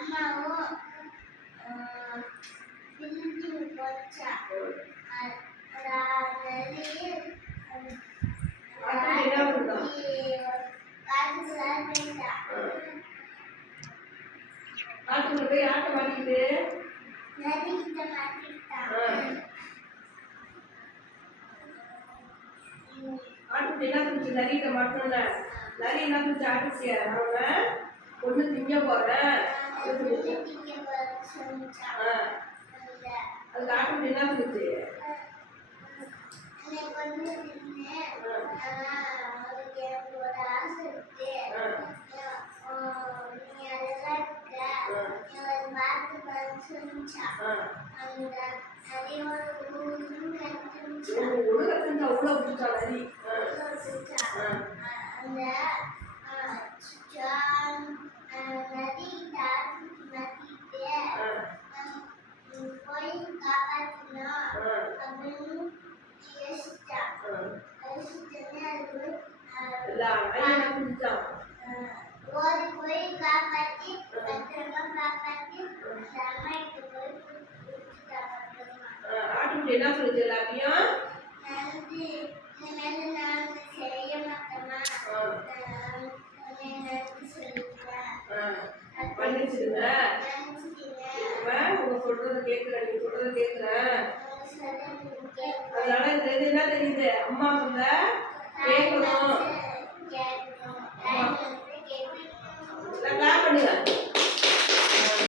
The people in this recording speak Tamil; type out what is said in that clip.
அம்மாவும் பில்டிங் போச்சா ஆட்டுக்குள்ள போய் ஆட்டை மாட்டிக்கிட்டு ஆட்டுக்குட்டி என்ன சொல்லிச்சு? நரிகிட்ட மாட்டோம்ல, நரி என்ன சொல்லிச்சு? ஆட்டுக்குட்டிய அவன் ஒண்ணு திங்க போறேன் அதுக்கு ஆட்டுக்குட்டி என்ன சொல்லிச்சு? அவ்வளோ பிடிச்சா நரி ஆட்டுக்குட்டி என்ன சொல்லுச்சு? எல்லாத்தையும் மன்னிச்சிருங்க, உங்க சொல்றத கேட்கிறேன், நீங்க சொல்றத கேட்கிறேன். அதனால இதுல இருந்து என்ன தெரியுது? அம்மா சொல்ல கேட்கணும். கிளாப் பண்ணுங்க.